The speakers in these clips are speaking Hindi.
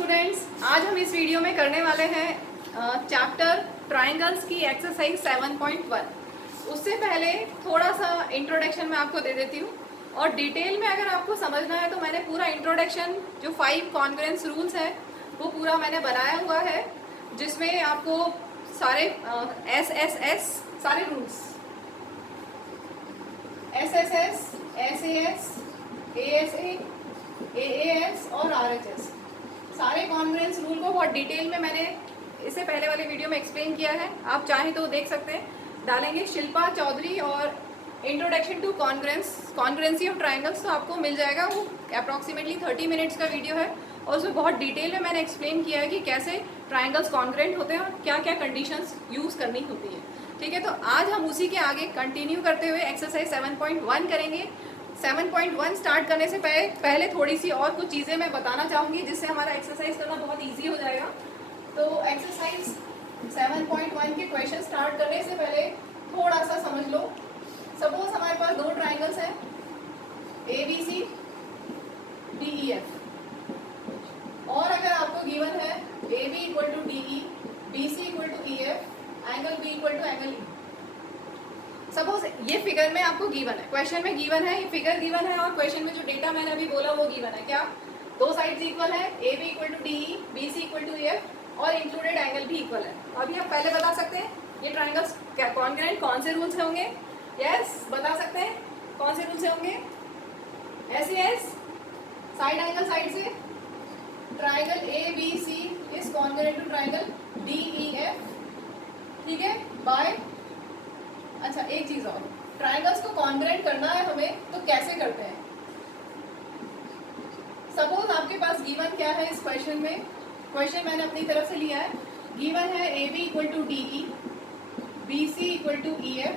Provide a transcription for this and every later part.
स्टूडेंट्स, आज हम इस वीडियो में करने वाले हैं चैप्टर ट्राइंगल्स की एक्सरसाइज 7.1। उससे पहले थोड़ा सा इंट्रोडक्शन मैं आपको दे देती हूँ और डिटेल में अगर आपको समझना है तो मैंने पूरा इंट्रोडक्शन जो 5 कॉन्ग्रुएंस रूल्स है वो पूरा मैंने बनाया हुआ है, जिसमें आपको सारे एस सारे rules SSS, SAS, ASA, AAS और RHS सारे कॉन्ग्रुएंस रूल को बहुत डिटेल में मैंने इससे पहले वाले वीडियो में एक्सप्लेन किया है। आप चाहें तो देख सकते हैं, डालेंगे शिल्पा चौधरी और introduction to congruency of triangles, तो आपको मिल जाएगा। वो अप्रॉक्सीमेटली 30 मिनट्स का वीडियो है और उसमें बहुत डिटेल में मैंने एक्सप्लेन किया है कि कैसे ट्राइंगल्स कॉन्ग्रुएंट होते हैं और क्या क्या कंडीशंस यूज़ करनी होती है। ठीक है, तो आज हम उसी के आगे कंटिन्यू करते हुए एक्सरसाइज 7.1 करेंगे। 7.1 स्टार्ट करने से पहले थोड़ी सी और कुछ चीज़ें मैं बताना चाहूँगी, जिससे हमारा एक्सरसाइज करना बहुत ईजी हो जाएगा। तो एक्सरसाइज 7.1 के क्वेश्चन स्टार्ट करने से पहले थोड़ा सा समझ लो। सपोज हमारे पास दो ट्राइंगल्स हैं ABC, DEF, और अगर आपको गिवन है AB equal to DE, BC equal to EF, angle B equal to angle E। Suppose ये फिगर में आपको गिवन है, क्वेश्चन में गिवन है, ये फिगर गिवन है और क्वेश्चन में जो डेटा मैंने अभी बोला वो गिवन है। क्या दो साइड्स इक्वल है, AB equal to DE, BC equal to EF और इंक्लूडेड एंगल भी इक्वल है। अभी आप पहले बता सकते हैं ये ट्राइंगल्स कॉन्ग्रुएंट कौन से रूल से होंगे? यस, बता सकते हैं कौन से रूल से होंगे? SAS, साइड एंगल साइड से, triangle ABC is congruent to triangle DEF। ठीक है, बाय अच्छा एक चीज और, ट्राइंगल्स को कॉन्ग्रुएंट करना है हमें तो कैसे करते हैं? सपोज आपके पास गिवन क्या है इस क्वेश्चन में, क्वेश्चन मैंने अपनी तरफ से लिया है। गिवन है AB equal to DE, BC equal to EF,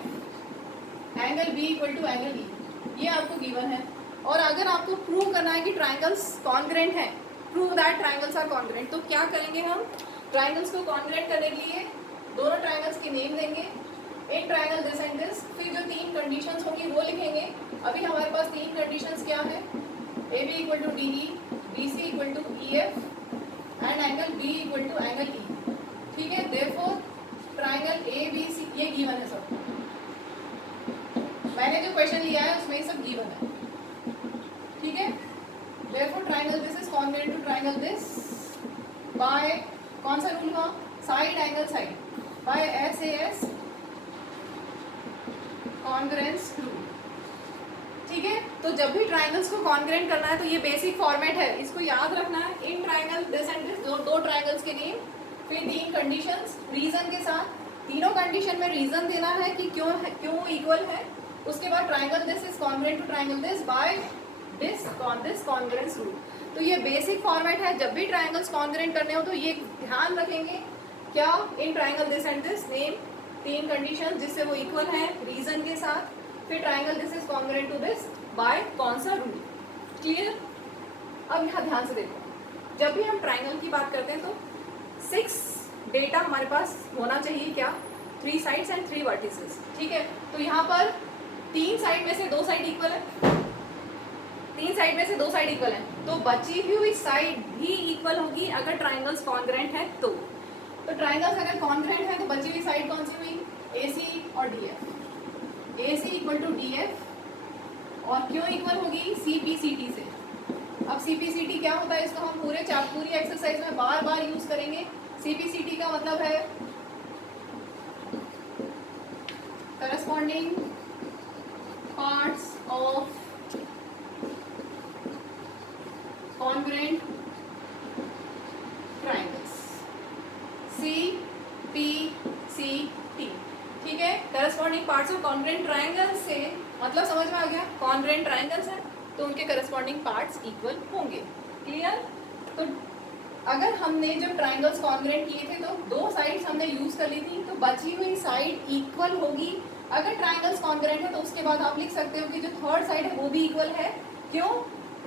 angle B equal to angle E, ये आपको गिवन है। और अगर आपको प्रूव करना है कि ट्राइंगल्स कॉन्ग्रुएंट हैं, prove that triangles are congruent, तो क्या करेंगे हम? ट्राइंगल्स को कॉन्ग्रुएंट करने के लिए दोनों ट्राइंगल्स के नेम देंगे, एक ट्राइंगल दिस एंड दिस, फिर जो तीन कंडीशंस होंगी वो लिखेंगे। अभी हमारे पास तीन कंडीशंस क्या है? AB equal to DE, BC equal to EF and angle B equal to angle E। ठीक है, देयरफॉर ट्राइंगल ABC ये गिवन है सब, मैंने जो क्वेश्चन लिया है उसमें ये सब गिवन है। ठीक है, therefore triangle this is congruent to triangle this by कौन सा रूल हुआ? Side angle side, by SAS congruence rule. ठीक है, तो जब भी ट्राइंगल्स को कॉन्ग्रुएंट करना है तो ये बेसिक फॉर्मेट है, इसको याद रखना है। इन ट्राइंगल दिस एंड दिस, दो ट्राइंगल्स के नेम, फिर तीन कंडीशंस रीजन के साथ, तीनों कंडीशन में रीजन देना है कि क्यों इक्वल है। उसके बाद triangle this is congruent to triangle this by this congruence rule. तो ये बेसिक फॉर्मेट है, जब भी ट्राइंगल्स कॉन्ग्रुएंट करने हो तो ये ध्यान रखेंगे। क्या? In triangle this and this name तीन कंडीशन जिससे वो इक्वल है रीजन के साथ, फिर triangle this is congruent to this by कौन सा रूल। क्लियर? अब यहाँ ध्यान से देखो, जब भी हम ट्राइंगल की बात करते हैं तो 6 डेटा हमारे पास होना चाहिए। क्या? 3 साइड्स एंड 3 वर्टिसेस। ठीक है, तो यहाँ पर 3 साइड में से 2 साइड इक्वल है, 3 साइड में से 2 साइड इक्वल है, तो बची हुई साइड भी इक्वल होगी अगर ट्राइंगल्स कॉन्ग्रुएंट है तो ट्राइंगल्स अगर कॉन्ग्रुएंट है तो बची हुई साइड कौन सी हुई? AC और DF। AC equal to DF और क्यों इक्वल होगी? CPCT से। अब CPCT क्या होता है, इसको हम पूरी एक्सरसाइज में बार बार यूज करेंगे। CPCT का मतलब है corresponding parts of congruent triangles, CPCT। ठीक है, corresponding parts of congruent triangles से मतलब समझ में आ गया? कॉन्ग्रुएंट ट्राइंगल्स है तो उनके करस्पॉन्डिंग पार्ट्स इक्वल होंगे। क्लियर? तो अगर हमने जब ट्राइंगल्स कॉन्ग्रुएंट किए थे तो 2 साइड्स हमने यूज कर ली थी, तो बची हुई साइड इक्वल होगी। अगर ट्राइंगल्स कॉन्ग्रुएंट है तो उसके बाद आप लिख सकते हो कि जो थर्ड साइड है वो भी इक्वल है। क्यों?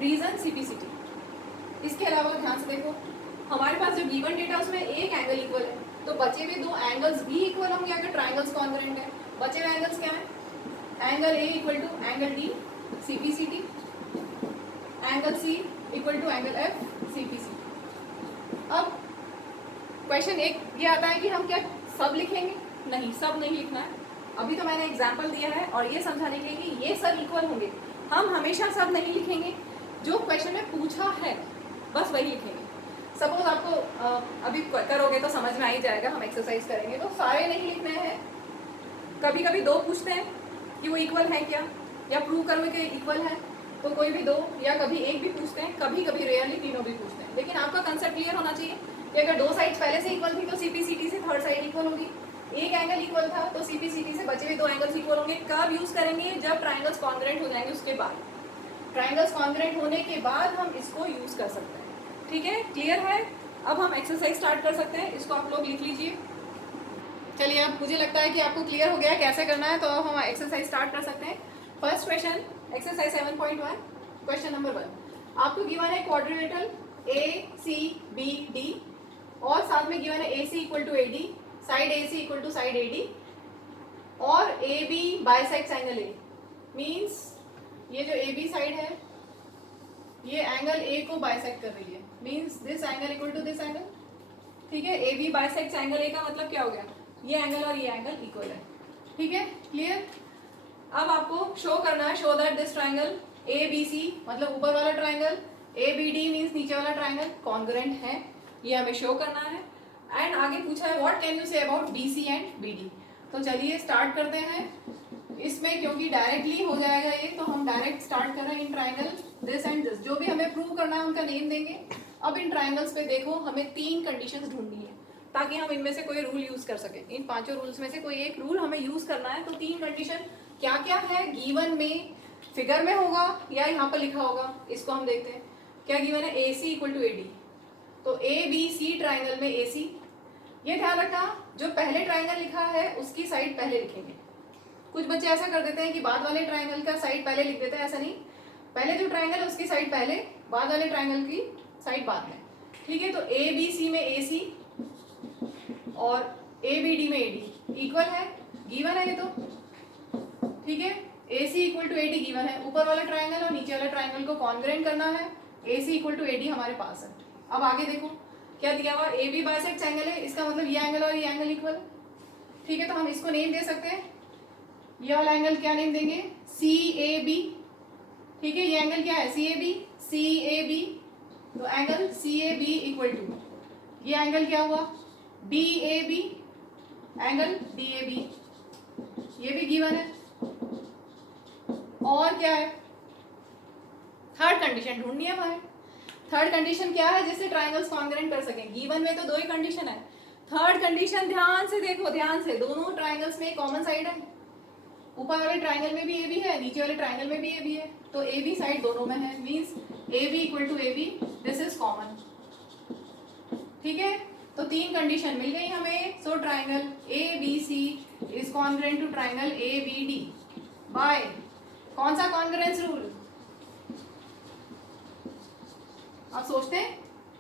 Reason CPCT। इसके अलावा ध्यान से देखो, हमारे पास जो गिवन डेटा उसमें एक एंगल इक्वल है, तो बचे हुए 2 एंगल्स भी इक्वल होंगे अगर ट्राइंगल्स कॉन्ग्रुएंट है। बचे हुए एंगल्स क्या है? Angle A equal to angle D CPCT, angle C equal to angle F CPCT। Question एक ये आता है कि हम क्या सब लिखेंगे? नहीं, सब नहीं लिखना है। अभी तो मैंने एग्जाम्पल दिया है और ये समझाने के लिए कि ये सब इक्वल होंगे। हम हमेशा सब नहीं लिखेंगे, जो क्वेश्चन में पूछा है बस वही लिखेंगे। सपोज आपको अभी करोगे तो समझ में आ ही जाएगा, हम एक्सरसाइज करेंगे तो सारे नहीं लिखने हैं। कभी कभी दो पूछते हैं कि वो इक्वल है क्या, या प्रूव करो कि इक्वल है, तो कोई भी दो या कभी एक भी पूछते हैं, कभी कभी रेयरली तीनों भी पूछते हैं। लेकिन आपका कंसेप्ट क्लियर होना चाहिए कि अगर दो साइड्स पहले से इक्वल थी तो सीपीसीटी से थर्ड साइड इक्वल होगी, एक एंगल इक्वल था तो सीपीसीटी से बचे हुए दो एंगल्स इक्वल होंगे। कब यूज करेंगे? जब ट्राइंगल्स कॉन्ग्रुएंट हो जाएंगे, उसके बाद। ट्राइंगल्स कॉन्ग्रुएंट होने के बाद हम इसको यूज कर सकते हैं। ठीक है, क्लियर है? अब हम एक्सरसाइज स्टार्ट कर सकते हैं। इसको आप लोग लिख लीजिए। चलिए, अब मुझे लगता है कि आपको क्लियर हो गया कैसे करना है, तो हम एक्सरसाइज स्टार्ट कर सकते हैं। First question, exercise 7.1, question number 1। आपको गिवन है क्वाड्रिलेटरल ACBD और साथ में गिवन है AC equal to AD, side AC equal to side AD और AB bisects angle A। Means ये जो AB साइड है ये एंगल A को बाइसेक्ट कर रही है। Means this angle equal to this angle. ठीक है, AB बाइसेक्ट्स एंगल A का मतलब क्या हो गया? ये एंगल और ये एंगल इक्वल है। ठीक है, क्लियर? अब आपको शो करना है, show that this triangle ABC मतलब ऊपर वाला ट्राइंगल, ABD मींस नीचे वाला ट्राइंगल कॉन्ग्रुएंट है, ये हमें शो करना है। एंड आगे पूछा है what can you say about BC and BD। तो चलिए स्टार्ट करते हैं इसमें, क्योंकि डायरेक्टली हो जाएगा ये, तो हम डायरेक्ट स्टार्ट कर रहे हैं इन ट्राइंगल दिस एंड दिस। जो भी हमें प्रूव करना है उनका नेम देंगे। अब इन ट्राइंगल्स पे देखो, हमें 3 कंडीशंस ढूंढनी है ताकि हम इनमें से कोई रूल यूज कर सकें। इन पांचों रूल्स में से कोई एक रूल हमें यूज करना है। तो 3 कंडीशन क्या क्या है, गिवन में फिगर में होगा या यहाँ पर लिखा होगा, इसको हम देखते हैं। क्या गिवन है? AC equal to AD। तो ABC ट्राइंगल में AC, ये ध्यान रखना जो पहले ट्राइंगल लिखा है उसकी साइड पहले लिखेंगे। कुछ बच्चे ऐसा कर देते हैं कि बाद वाले ट्राइंगल का साइड पहले लिख देते हैं, ऐसा नहीं। पहले जो ट्राइंगल है उसकी साइड पहले, बाद वाले ट्राइंगल की साइड बाद में। ठीक है, तो ABC में AC और ABD में AD इक्वल है, गिवन है ये तो। ठीक है, AC equal to AD given है। ऊपर वाला ट्राइंगल और नीचे वाला ट्राइंगल को कॉन्ग्रुएंट करना है। AC इक्वल टू AD हमारे पास है। अब आगे देखो क्या दिया हुआ, AB बाइसेक्ट्स एंगल है, इसका मतलब ये एंगल और ये एंगल इक्वल। ठीक है, तो हम इसको नेम दे सकते हैं। ये वाला एंगल क्या नेम देंगे? CAB। ठीक है, ये एंगल क्या है? CAB। तो एंगल CAB इक्वल टू ये एंगल क्या हुआ? DAB, एंगल DAB, ये भी गिवन है। और क्या है? थर्ड कंडीशन ढूंढनी है हमें। थर्ड कंडीशन क्या है जिससे ट्राइंगल्स कॉन्ग्रुएंट कर सकें? गिवन में तो 2 ही कंडीशन है। थर्ड कंडीशन ध्यान से देखो, ध्यान से, दोनों ट्राइंगल्स में कॉमन साइड है। ऊपर वाले ट्राइंगल में भी AB है, नीचे वाले ट्राइंगल में भी AB है, तो AB साइड दोनों में है। Means AB equal to AB, this is common. ठीक है, तो 3 कंडीशन मिल गई हमें। So triangle ABC is congruent to triangle ABD by कौन सा कॉन्ग्रुएंस रूल? आप सोचते हैं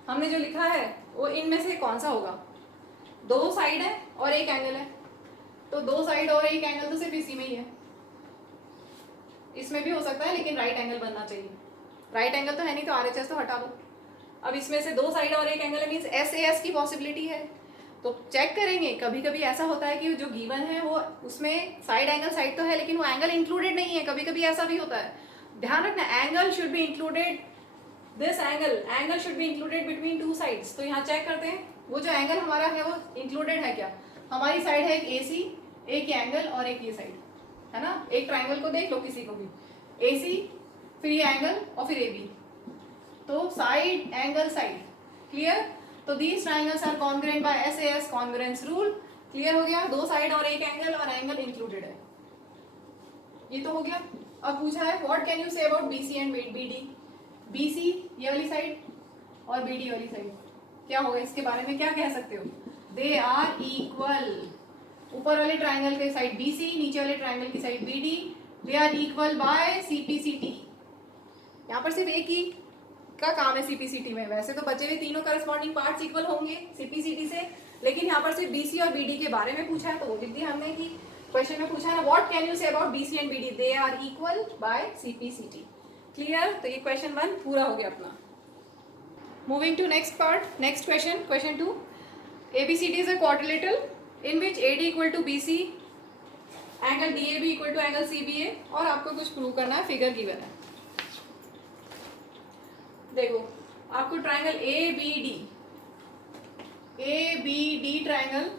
हमने जो लिखा है वो इनमें से कौन सा होगा? 2 साइड है और एक एंगल है, तो 2 साइड और एक एंगल तो सिर्फ इसी में ही है। इसमें भी हो सकता है लेकिन राइट एंगल बनना चाहिए। राइट एंगल तो है नहीं, तो RHS तो हटा दो। अब इसमें से 2 साइड और एक एंगल है, मीन्स SAS की पॉसिबिलिटी है। तो चेक करेंगे, कभी कभी ऐसा होता है कि जो गिवन है वो उसमें साइड एंगल साइड तो है लेकिन वो एंगल इंक्लूडेड नहीं है। कभी कभी ऐसा भी होता है। ध्यान रखना, angle should be included, this angle should be included between 2 sides. तो यहाँ चेक करते हैं वो जो एंगल हमारा है वो इंक्लूडेड है क्या। हमारी साइड है एक AC, एक एंगल और एक ये साइड है ना। एक ट्राइंगल को देख लो, किसी को भी, AC फिर ये एंगल और फिर AB, तो साइड एंगल साइड। क्लियर? तो these triangles are congruent by SAS congruence rule. Clear हो गया? 2 साइड और एक एंगल और एंगल इंक्लूडेड है, ये तो हो गया। अब पूछा है what can you say about BC and BD। BC ये वाली साइड और BD वाली साइड, क्या होगा इसके बारे में क्या कह सकते हो? They are equal. ऊपर वाले ट्राइंगल के साइड BC, नीचे वाले ट्राइंगल की side BD, they are equal by CPCT। यहाँ पर सिर्फ एक ही का काम है CPCT में। वैसे तो बचे हुए तीनों करस्पॉन्डिंग पार्ट्स इक्वल होंगे CPCT से, लेकिन यहाँ पर सिर्फ BC और BD के बारे में पूछा है, तो वो लिख दिया हमने कि क्वेश्चन में पूछा है ना what can you say about BC and BD, they are equal by CPCT। Clear? तो ये क्वेश्चन 1 पूरा हो गया अपना। Moving to next part, next question, question 2। ABCD is a quadrilateral in which AD equal to BC, angle DAB equal to angle CBA, और आपको कुछ प्रूव करना है, फिगर गिवन है। देखो आपको ट्राइंगल ABD ट्राइंगल,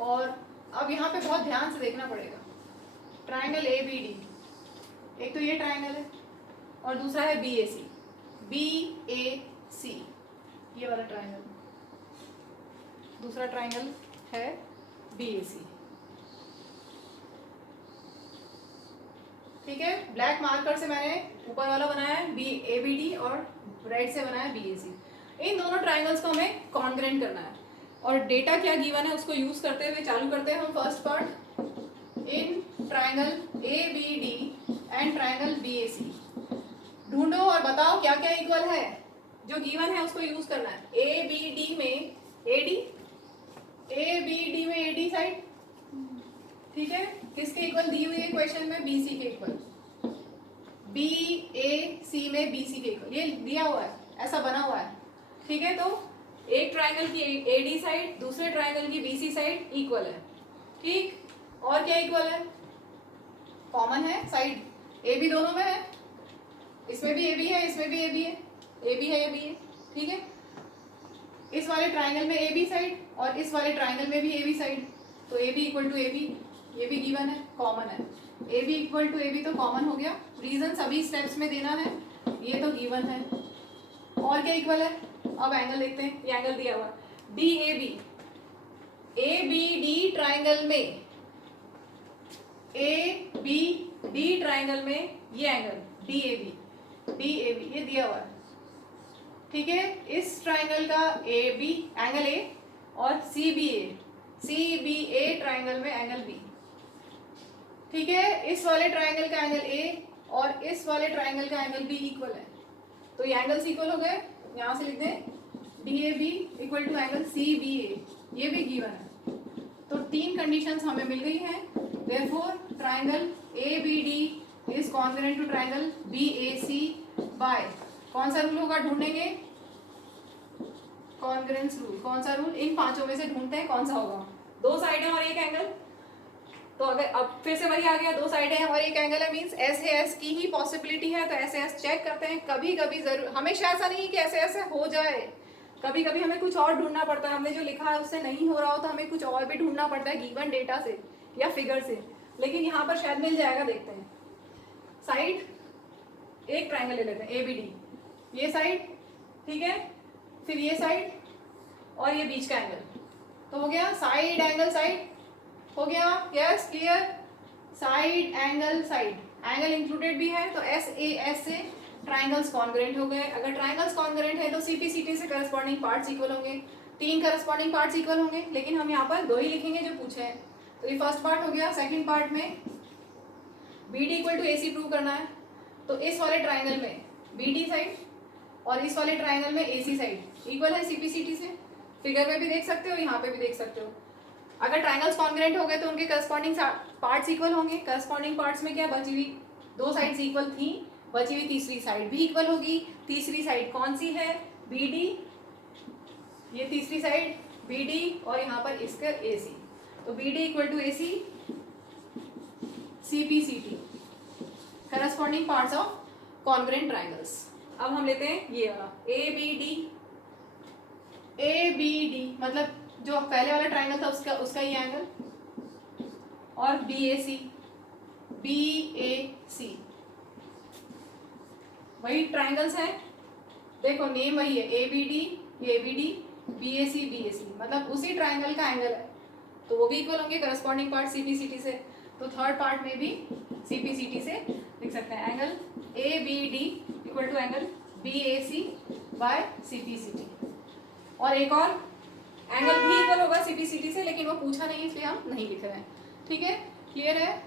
और अब यहाँ पे बहुत ध्यान से देखना पड़ेगा। ट्राइंगल ABD, एक तो ये ट्राइंगल है और दूसरा है BAC, ये वाला ट्राइंगल, दूसरा ट्राइंगल है BAC। ठीक है, ब्लैक मार्कर से मैंने ऊपर वाला बनाया है ABD और रेड से बनाया है BAC। इन दोनों ट्राइंगल्स को हमें कॉन्ग्रेंट करना है, और डेटा क्या गिवन है उसको यूज करते हुए चालू करते हैं हम first part. In triangle ABD and triangle BAC ढूंढो और बताओ क्या क्या इक्वल है, जो गिवन है उसको यूज करना है। ABD में AD साइड, ठीक है, किसके इक्वल दी हुई है क्वेश्चन में? BC के इक्वल। BAC में BC के इक्वल, ये दिया हुआ है, ऐसा बना हुआ है। ठीक है, तो एक ट्राइंगल की AD साइड दूसरे ट्राइंगल की BC साइड इक्वल है। ठीक, और क्या इक्वल है? कॉमन है साइड, AB दोनों में है, इसमें भी AB है, इसमें भी AB है, AB है, AB है। ठीक है, इस वाले ट्राइंगल में AB साइड और इस वाले ट्राइंगल में भी AB साइड, तो AB इक्वल टू AB, ये भी गिवन है, कॉमन है। AB इक्वल टू AB तो कॉमन हो गया, रीजन सभी स्टेप्स में देना है, ये तो गिवन है। और क्या इक्वल है? अब एंगल देखते हैं, ये एंगल दिया हुआ DAB, ABD ट्राइंगल में, ABD ट्राइंगल में ये एंगल DAB ये दिया हुआ है। ठीक है, इस ट्राइंगल का AB एंगल A और CBA ट्राइंगल में एंगल B। ठीक है, इस वाले ट्राइंगल का एंगल A और इस वाले ट्राइंगल का एंगल B इक्वल है, तो ये एंगल्स इक्वल हो गए। यहाँ से लिख दें DAB equal to angle CBA, ये भी गिवन है। तो तीन कंडीशंस हमें मिल गई हैं। Therefore triangle ABD is congruent to triangle BAC by, कौन सा रूल होगा ढूंढेंगे? Congruence rule. कौन सा रूल? इन पांचों में से ढूंढते हैं कौन सा होगा। दो साइडें और एक एंगल, तो अगर अब फिर से वही आ गया, दो साइडें हैं और एक एंगल है, मींस ऐसे एस की ही पॉसिबिलिटी है, तो ऐसे एस चेक करते हैं। कभी कभी जरूर, हमेशा ऐसा नहीं कि ऐसे ऐसे हो जाए, कभी कभी हमें कुछ और ढूंढना पड़ता है, हमने जो लिखा है उससे नहीं हो रहा हो तो हमें कुछ और भी ढूंढना पड़ता है गिवन डेटा से या फिगर से, लेकिन यहाँ पर शायद मिल जाएगा, देखते हैं। साइड, एक ट्राइंगल ले लेते हैं ABD, ये साइड, ठीक है, फिर ये साइड और ये बीच का एंगल, तो हो गया साइड एंगल साइड, हो गया। Yes, clear, side angle side, angle included भी है, तो SAS से ट्राइंगल्स कॉन्ग्रुएंट हो गए। अगर ट्राइंगल्स कॉन्ग्रुएंट है तो CPCT से करस्पॉन्डिंग पार्ट्स इक्वल होंगे, तीन करस्पॉन्डिंग पार्ट्स इक्वल होंगे, लेकिन हम यहाँ पर दो ही लिखेंगे जो पूछे हैं। तो ये फर्स्ट पार्ट हो गया। सेकंड पार्ट में BD equal to AC prove करना है, तो इस वाले ट्राइंगल में BD साइड और इस वाले ट्राइंगल में AC साइड इक्वल है CPCT से, फिगर में भी देख सकते हो, यहाँ पे भी देख सकते हो। अगर ट्राइंगल्स कॉन्ग्रुएंट हो गए तो उनके करस्पॉन्डिंग पार्ट्स इक्वल होंगे। करस्पॉन्डिंग पार्ट्स में क्या, बची हुई दो साइड्स इक्वल थी, बची हुई तीसरी साइड भी इक्वल होगी। तीसरी साइड कौन सी है? BD, ये तीसरी साइड BD और यहाँ पर इसका AC, तो BD equal to AC CPCT, corresponding parts of congruent triangles. अब हम लेते हैं ये वाला ABD मतलब जो पहले वाला ट्राइंगल था उसका ये एंगल, और BAC वही ट्राइंगल्स हैं, देखो नेम वही है, ABD BAC मतलब उसी ट्राइंगल का एंगल है, तो वो भी इक्वल होंगे करस्पॉन्डिंग पार्ट CPCT से। तो थर्ड पार्ट में भी CPCT से लिख सकते हैं, angle ABD equal to angle BAC by CPCT। और एक और एंगल भी इक्वल होगा CPCT से, लेकिन वो पूछा नहीं इसलिए हम नहीं लिख रहे हैं। ठीक है, क्लियर है।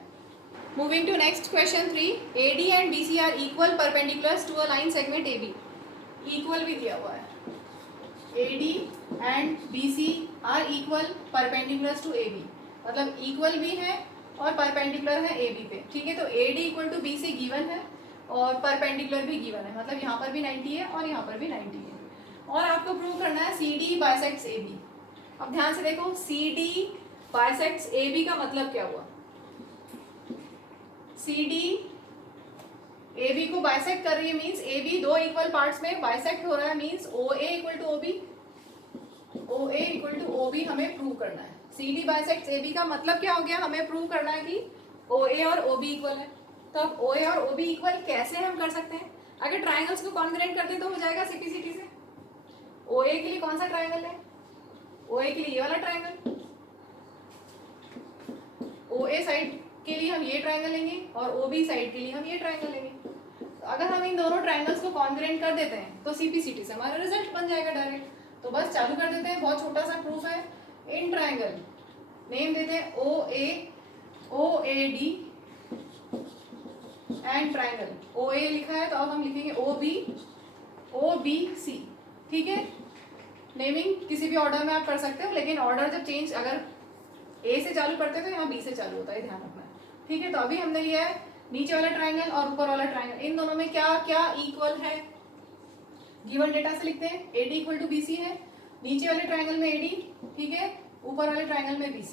Moving to next question 3, AD and BC are equal perpendiculars to a line segment AB। Equal भी दिया हुआ है, AD and BC are equal perpendiculars to AB, मतलब इक्वल भी है और परपेंडिकुलर है AB पे। ठीक है, तो AD equal to BC given है और परपेंडिकुलर भी गिवन है, मतलब यहाँ पर भी 90 है और यहाँ पर भी 90 है। और आपको प्रूव करना है CD बाइसेक्ट्स AB। अब ध्यान से देखो, C D bisects A B का मतलब क्या हुआ? सी डी ए बी को बाइसेक्ट कर रही है, मीन्स ए बी दो इक्वल पार्ट्स में बाइसेक्ट हो रहा है, means O A equal to O B, O A equal to O B हमें प्रूव करना है। C D bisects A B का मतलब क्या हो गया? हमें प्रूव करना है कि ओ ए और ओ बी इक्वल है। तो अब ओ ए और ओ बी इक्वल कैसे हम कर सकते हैं? अगर ट्राइंगल्स को कॉन्ग्रुएंट कर दे तो हो जाएगा सीपीसीटी से। ओ ए के लिए कौन सा ट्राइंगल है? ओ ए के लिए ये वाला ट्राइंगल। ओ ए साइड के लिए हम ये ट्राइंगल लेंगे और ओ बी साइड के लिए हम ये ट्राइंगल लेंगे। तो अगर हम इन दोनों ट्राइंगल्स को कॉन्ग्रुएंट कर देते हैं तो सीपीसीटी से हमारा रिजल्ट बन जाएगा डायरेक्ट। तो बस चालू कर देते हैं, बहुत छोटा सा प्रूफ है। इन ट्राइंगल नेम देते हैं O A D and triangle O A लिखा है, तो अब हम लिखेंगे ओ बी सी। ठीक है, नेमिंग किसी भी ऑर्डर में आप कर सकते हो, लेकिन ऑर्डर जब चेंज अगर ए से चालू करते हैं तो यहाँ बी से चालू होता है, ध्यान रखना है। ठीक है, तो अभी हमने लिया है नीचे वाला ट्राइंगल और ऊपर वाला ट्राइंगल, इन दोनों में क्या क्या इक्वल है? गिवन डेटा से लिखते हैं, AD इक्वल टू BC है, नीचे वाले ट्राइंगल में AD, ठीक है, ऊपर वाले ट्राइंगल में BC।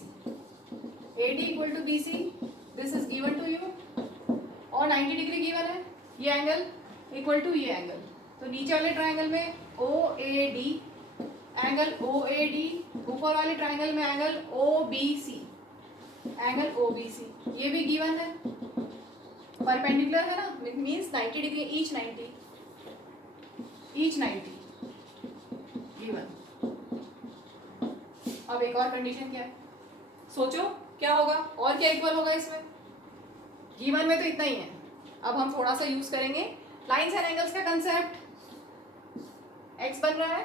AD equal to BC, this is given to you, और 90 डिग्री गिवन है, ये एंगल इक्वल टू ये एंगल। तो नीचे वाले ट्राइंगल में OAD एंगल OAD, ऊपर वाले ट्राइंगल में एंगल OBC एंगल OBC, ये भी गिवन है, परपेंडिकुलर है ना, मीन्स 90 डिग्री ईच 90 गिवन। अब एक और कंडीशन क्या है, सोचो क्या होगा और क्या इक्वल होगा इसमें? गिवन में तो इतना ही है, अब हम थोड़ा सा यूज करेंगे लाइंस एंड एंगल्स का कंसेप्ट। x बन रहा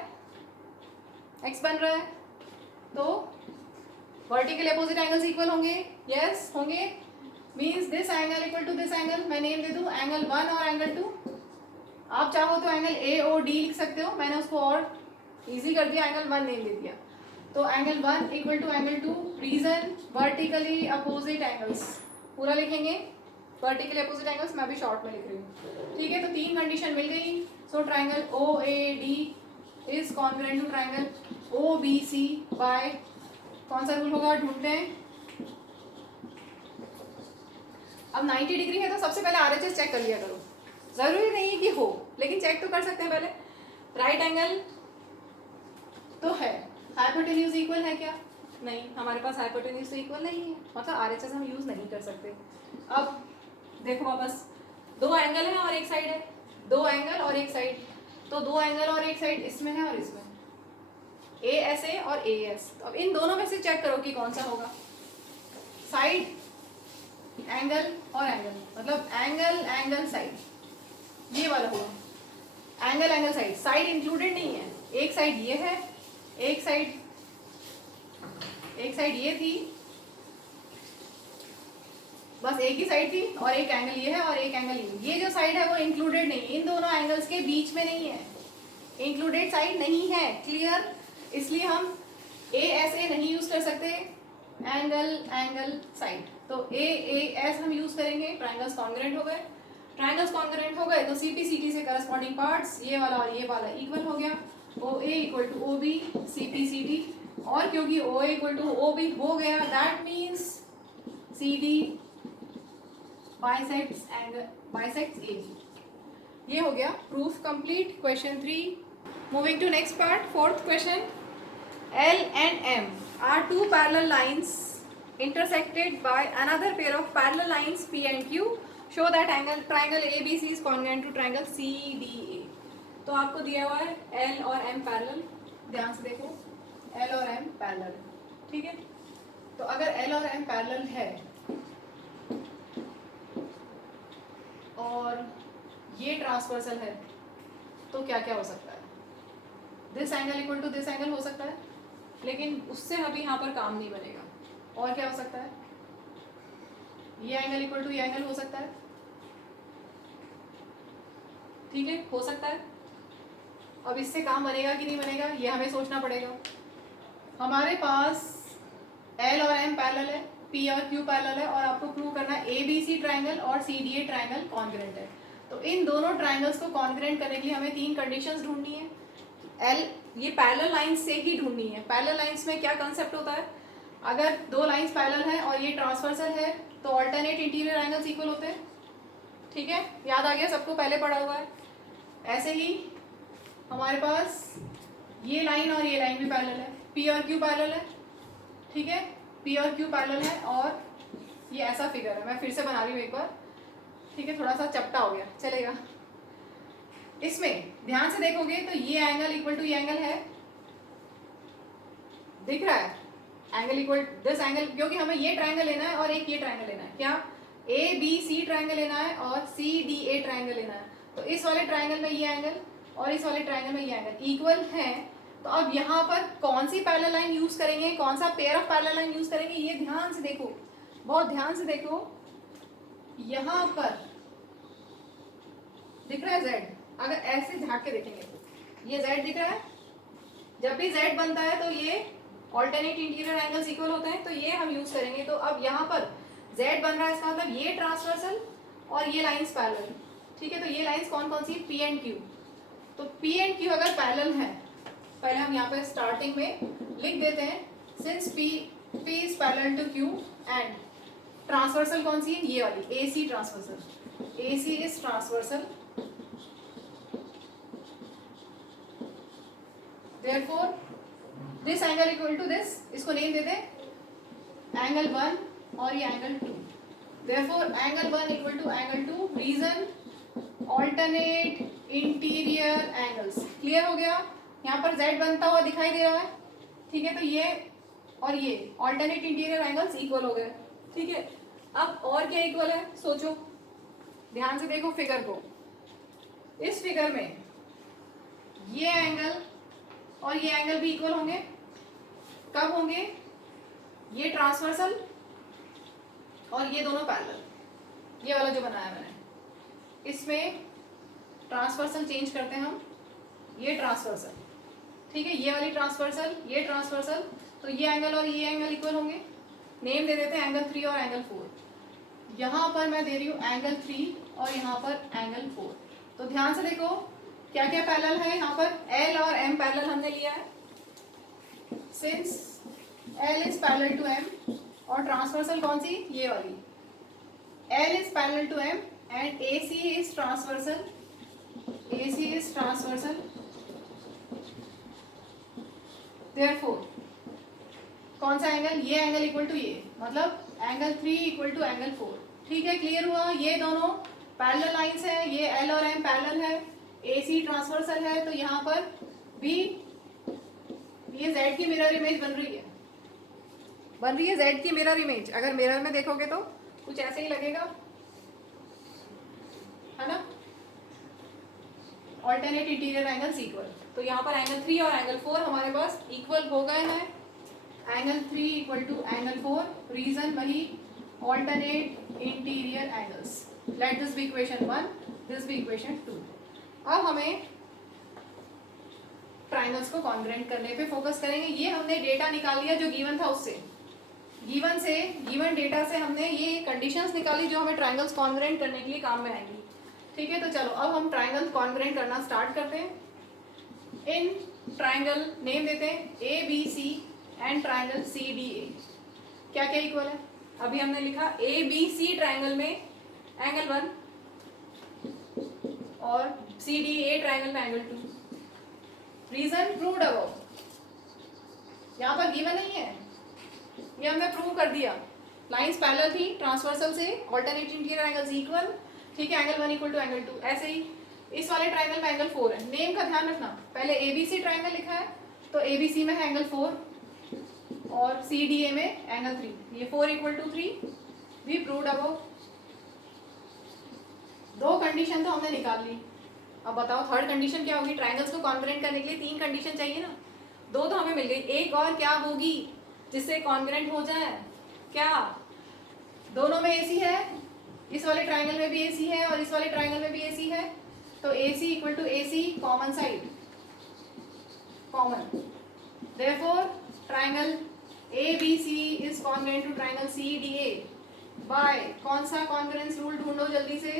है, तो वर्टिकल अपोजिट एंगल्स इक्वल होंगे, यस होंगे, means this angle equal to this angle. मैं नेम दे दूं एंगल 1 और एंगल 2, आप चाहो तो एंगल AOD लिख सकते हो, मैंने उसको और इजी कर दिया, एंगल 1 नेम दे दिया। तो angle 1 equal to angle 2, reason vertically opposite angles, पूरा लिखेंगे वर्टिकली अपोजिट एंगल्स, मैं अभी शॉर्ट में लिख रही हूँ। ठीक है, तो तीन कंडीशन मिल गई। So triangle OAD is congruent to triangle OBC by, कौन सा रूल होगा ढूंढते हैं। अब 90 डिग्री है तो सबसे पहले RHS चेक कर लिया करो, जरूरी नहीं है कि हो, लेकिन चेक तो कर सकते हैं पहले। राइट एंगल तो है, हाइपोटेन्यूज इक्वल है क्या? नहीं, हमारे पास हाइपोटेन्यूज तो इक्वल नहीं है, मतलब RHS हम यूज नहीं कर सकते। अब देखो वापस, दो एंगल है और एक साइड है, दो एंगल और एक साइड, तो दो एंगल और एक साइड इसमें है और इसमें, ASA और AS। तो अब इन दोनों में से चेक करो कि कौन सा होगा। साइड एंगल और एंगल, मतलब एंगल साइड, ये वाला होगा एंगल साइड। साइड इंक्लूडेड नहीं है, एक साइड ये है, एक साइड ये थी, बस एक ही साइड थी, और एक एंगल ये है और एक एंगल ये जो साइड है वो इंक्लूडेड नहीं है, इन दोनों एंगल्स के बीच में नहीं है, इंक्लूडेड साइड नहीं है, क्लियर। इसलिए हम ASA नहीं यूज कर सकते, एंगल साइड, तो AAS हम यूज करेंगे। ट्राइंगल्स कॉन्ग्रुएंट हो गए, तो CPCT से करस्पॉन्डिंग पार्ट्स ये वाला और ये वाला इक्वल हो गया, OA equal to OB CPCT, और क्योंकि OA इक्वल टू OB हो गया, that means CD bisects AB। ये हो गया proof complete, question 3। Moving to next part, fourth question. L and M are two parallel lines intersected by another pair of parallel lines P and Q. Show that triangle ABC is congruent to triangle CDA. तो आपको दिया हुआ है L और M पैरेलल, ध्यान से देखो, L और M पैरेलल, ठीक है। तो अगर L और M पैरेलल है और ये ट्रांसवर्सल है, तो क्या क्या हो सकता है? This angle equal to this angle हो सकता है, लेकिन उससे अभी यहाँ पर काम नहीं बनेगा। और क्या हो सकता है? ये एंगल इक्वल टू ये एंगल हो सकता है, ठीक है, हो सकता है। अब इससे काम बनेगा कि नहीं बनेगा, ये हमें सोचना पड़ेगा। हमारे पास L और M पैरेलल है, P और Q पैरेलल है, और आपको प्रूव करना है ABC ट्राइंगल और CDA ट्राइंगल कॉन्ग्रुएंट है। तो इन दोनों ट्राइंगल्स को कॉन्ग्रुएंट करने के लिए हमें तीन कंडीशंस ढूंढनी है। L ये पैरेलल लाइंस से ही ढूंढनी है। पैरेलल लाइंस में क्या कंसेप्ट होता है, अगर दो लाइंस पैरेलल है और ये ट्रांसवर्सल है तो ऑल्टरनेट इंटीरियर एंगल्स इक्वल होते हैं। ठीक है, याद आ गया सबको, पहले पढ़ा हुआ है। ऐसे ही हमारे पास ये लाइन और ये लाइन भी पैरेलल है, पी और क्यू पैरेलल है। ठीक है, पी और क्यू पैरेलल है और ये ऐसा फिगर है। मैं फिर से बना रही हूँ एक बार, ठीक है, थोड़ा सा चपटा हो गया, चलेगा। इसमें ध्यान से देखोगे तो ये एंगल इक्वल टू ये एंगल है, दिख रहा है, एंगल इक्वल दिस एंगल, क्योंकि हमें ये ट्रायंगल लेना है और एक ये ट्रायंगल लेना है। क्या, ए बी सी ट्रायंगल लेना है और सी डी ए ट्रायंगल लेना है। तो इस वाले ट्रायंगल में ये एंगल और इस वाले ट्रायंगल में ये एंगल इक्वल है। तो अब यहाँ पर कौन सी पैरेलल लाइन यूज करेंगे, कौन सा pair of parallel line use करेंगे, ये ध्यान से देखो, बहुत ध्यान से देखो। यहाँ पर दिख रहा है Z, अगर ऐसे झांक के देखेंगे तो ये Z दिख रहा है। जब भी Z बनता है तो ये ऑल्टरनेट इंटीरियर एंगल्स इक्वल होते हैं, तो ये हम यूज करेंगे। तो अब यहाँ पर Z बन रहा है, इसका मतलब ये ट्रांसवर्सल और ये लाइंस पैरेलल। ठीक है, तो ये लाइंस कौन कौन सी, P एंड Q। तो P एंड Q अगर पैरेलल है, पहले हम यहाँ पे स्टार्टिंग में लिख देते हैं, since P is parallel to Q and transversal कौन सी है, ये वाली AC transversal, AC is transversal, therefore this angle equal to this, इसको नेम दे दे एंगल 1 और ये angle 2। therefore angle 1 equal to angle 2, reason alternate interior angles। Clear हो गया, यहाँ पर Z बनता हुआ दिखाई दे रहा है। ठीक है, तो ये और ये alternate interior angles इक्वल हो गए। ठीक है, अब और क्या इक्वल है, सोचो, ध्यान से देखो फिगर को। इस फिगर में ये एंगल और ये एंगल भी इक्वल होंगे। कब होंगे, ये ट्रांसवर्सल और ये दोनों पैरेलल, ये वाला जो बनाया मैंने, इसमें ट्रांसवर्सल चेंज करते हैं हम, ये ट्रांसवर्सल, ठीक है, ये वाली ट्रांसवर्सल, ये ट्रांसवर्सल, तो ये एंगल और ये एंगल इक्वल होंगे। नेम दे देते हैं एंगल 3 और एंगल 4। यहाँ पर मैं दे रही हूँ एंगल 3 और यहाँ पर एंगल 4। तो ध्यान से देखो क्या क्या पैरेलल है, यहाँ पर L और M पैरेलल हमने लिया है, since L is parallel to M, और ट्रांसवर्सल कौन सी, ये वाली, L is parallel to M and AC is transversal, AC is transversal. Therefore कौन सा एंगल, ये एंगल इक्वल टू ये, मतलब एंगल 3 इक्वल टू एंगल 4। ठीक है, क्लियर हुआ, ये दोनों पैरेलल लाइंस है, ये L और M पैरेलल है, AC ट्रांसवर्सल है, तो यहाँ पर भी ये Z की मिरर इमेज बन रही है Z की मिरर इमेज। अगर मिरर में देखोगे तो कुछ ऐसे ही लगेगा, है ना, ऑल्टरनेट इंटीरियर एंगल्स इक्वल। तो यहाँ पर एंगल 3 और एंगल 4 हमारे पास इक्वल हो गए हैं। Angle 3 equal to angle 4, reason वही, alternate interior angles. Let this be equation 1, this be equation 2। अब हमें ट्राइंगल्स को कॉन्ग्रुएंट करने पे फोकस करेंगे। ये हमने डेटा निकाल लिया जो गिवन था, उससे गिवन डेटा से हमने ये कंडीशंस निकाली जो हमें ट्राइंगल्स कॉन्ग्रुएंट करने के लिए काम में आएंगी। ठीक है, तो चलो अब हम ट्राइंगल कॉन्ग्रुएंट करना स्टार्ट करते हैं। इन ट्राइंगल नेम देते हैं ABC एंड ट्राइंगल CDA। क्या क्या इक्वल है, अभी हमने लिखा ABC ट्राइंगल में एंगल 1 और CDA ट्राइंगल में एंगल 2। रीजन प्रूव्ड अबव, यहाँ पर गिवन नहीं है, ये हमने प्रूव कर दिया। लाइंस पैरेलल थी ट्रांसवर्सल से, ऑल्टरनेट इंटीरियर एंगल्स इक्वल। ठीक है, एंगल 1 इक्वल टू एंगल 2। ऐसे ही इस वाले ट्राइंगल में एंगल 4 है। नेम का ध्यान रखना, पहले ABC ट्राइंगल लिखा है तो ABC में है एंगल 4 और CDA में एंगल 3। ये 4 इक्वल टू 3 भी प्रूव्ड अबव। दो कंडीशन तो हमने निकाल ली, अब बताओ थर्ड कंडीशन क्या होगी। ट्राइंगल्स को कॉन्ग्रुएंट करने के लिए 3 कंडीशन चाहिए ना, 2 तो हमें मिल गई, एक और क्या होगी जिससे कॉन्ग्रुएंट हो जाए। क्या, दोनों में AC है, इस वाले ट्राइंगल में भी AC है और इस वाले ट्राइंगल में भी AC है, तो AC equal to AC, common side common. Therefore triangle ABC is congruent to triangle CDA by, कौन सा कॉन्ग्रुएंस रूल ढूंढो जल्दी से,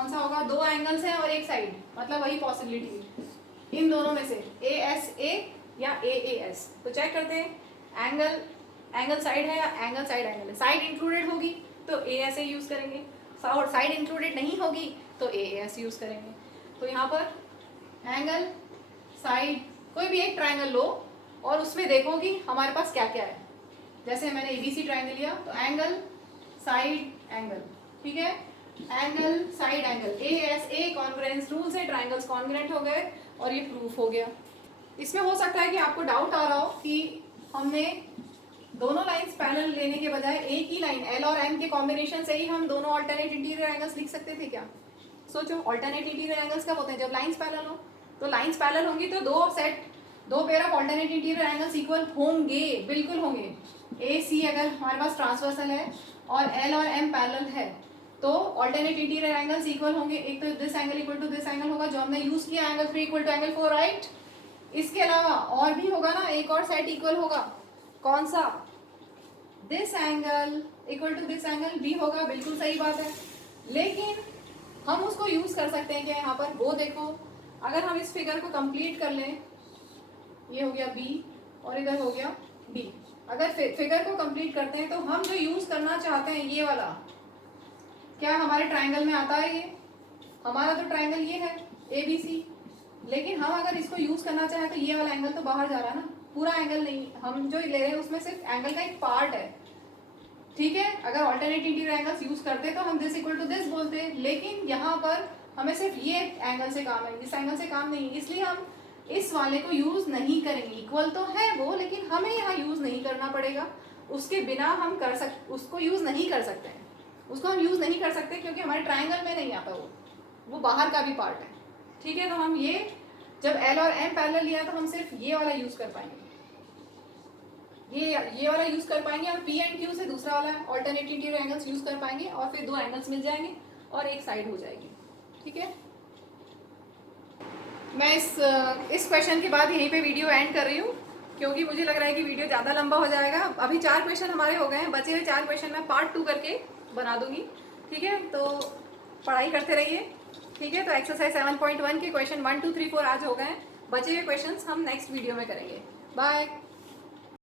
कौन सा होगा? दो एंगल्स हैं और एक साइड, मतलब वही पॉसिबिलिटी इन दोनों में से ASA या AAS। तो चेक करते हैं एंगल साइड है या एंगल साइड एंगल है। साइड इंक्लूडेड होगी तो ASA यूज करेंगे, और साइड इंक्लूडेड नहीं होगी तो AAS यूज करेंगे। तो यहाँ पर एंगल साइड, कोई भी एक ट्रायंगल लो और उसमें देखो कि हमारे पास क्या क्या है। जैसे मैंने ABC ट्रायंगल लिया तो एंगल साइड एंगल, ठीक है, angle side angle ASA congruence rule से ट्रायंगल्स कॉन्ग्रुएंट हो गए और ये प्रूफ हो गया। इसमें हो सकता है कि आपको डाउट आ रहा हो कि हमने दोनों लाइंस पैरेलल लेने के बजाय एक ही लाइन L और M के कॉम्बिनेशन से ही हम दोनों अल्टरनेट इंटीरियर एंगल्स लिख सकते थे क्या? सोचो, अल्टरनेट इंटीरियर एंगल्स कब होते हैं? जब लाइंस पैरेलल हो। तो लाइंस पैरेलल होंगी तो दो pair of alternate interior angles equal होंगे, बिल्कुल होंगे। AC अगर हमारे पास ट्रांसवर्सल है और L और M पैरेलल है तो अल्टरनेट इंटीरियर एंगल्स इक्वल होंगे। एक तो this angle equal to this angle होगा जो हमने यूज किया, angle 3 equal to angle 4, right. इसके अलावा और भी होगा ना, एक और सेट इक्वल होगा, कौन सा? This angle equal to this angle भी होगा, बिल्कुल सही बात है। लेकिन हम उसको यूज कर सकते हैं क्या यहाँ पर? वो देखो, अगर हम इस फिगर को कंप्लीट कर लें, ये हो गया B और इधर हो गया D। अगर फिगर को कंप्लीट करते हैं तो हम जो यूज करना चाहते हैं ये वाला, क्या हमारे ट्रायंगल में आता है? ये हमारा तो ट्रायंगल ये है ABC, लेकिन हम अगर इसको यूज करना चाहें तो ये वाला एंगल तो बाहर जा रहा है ना, पूरा एंगल नहीं। हम जो ले रहे हैं उसमें सिर्फ एंगल का एक पार्ट है, ठीक है। अगर अल्टरनेट इंटीरियर एंगल्स यूज करते तो हम दिस इक्वल टू दिस बोलते, लेकिन यहाँ पर हमें सिर्फ ये एंगल से काम है, इस एंगल से काम नहीं, इसलिए हम इस वाले को यूज नहीं करेंगे। इक्वल तो है वो, लेकिन हमें यहाँ यूज नहीं करना पड़ेगा। उसके बिना हम उसको यूज नहीं कर सकते हैं, उसको हम यूज नहीं कर सकते क्योंकि हमारे ट्रायंगल में नहीं आता वो बाहर का भी पार्ट है, ठीक है। तो हम ये जब L और M पैरेलल लिया तो हम सिर्फ ये वाला यूज कर पाएंगे, ये वाला यूज कर पाएंगे, और P एंड Q से दूसरा वाला अल्टरनेट इंटीरियर एंगल्स यूज कर पाएंगे, और फिर दो एंगल्स मिल जाएंगे और एक साइड हो जाएगी, ठीक है। मैं इस क्वेश्चन के बाद यहीं पे वीडियो एंड कर रही हूँ क्योंकि मुझे लग रहा है कि वीडियो ज़्यादा लंबा हो जाएगा। अभी 4 क्वेश्चन हमारे हो गए हैं, बचे हुए 4 क्वेश्चन मैं पार्ट 2 करके बना दूंगी, ठीक है। तो पढ़ाई करते रहिए, ठीक है। तो एक्सरसाइज 7.1 के क्वेश्चन 1, 2, 3, 4 आज हो गए हैं, बचे हुए क्वेश्चन हम नेक्स्ट वीडियो में करेंगे। बाय।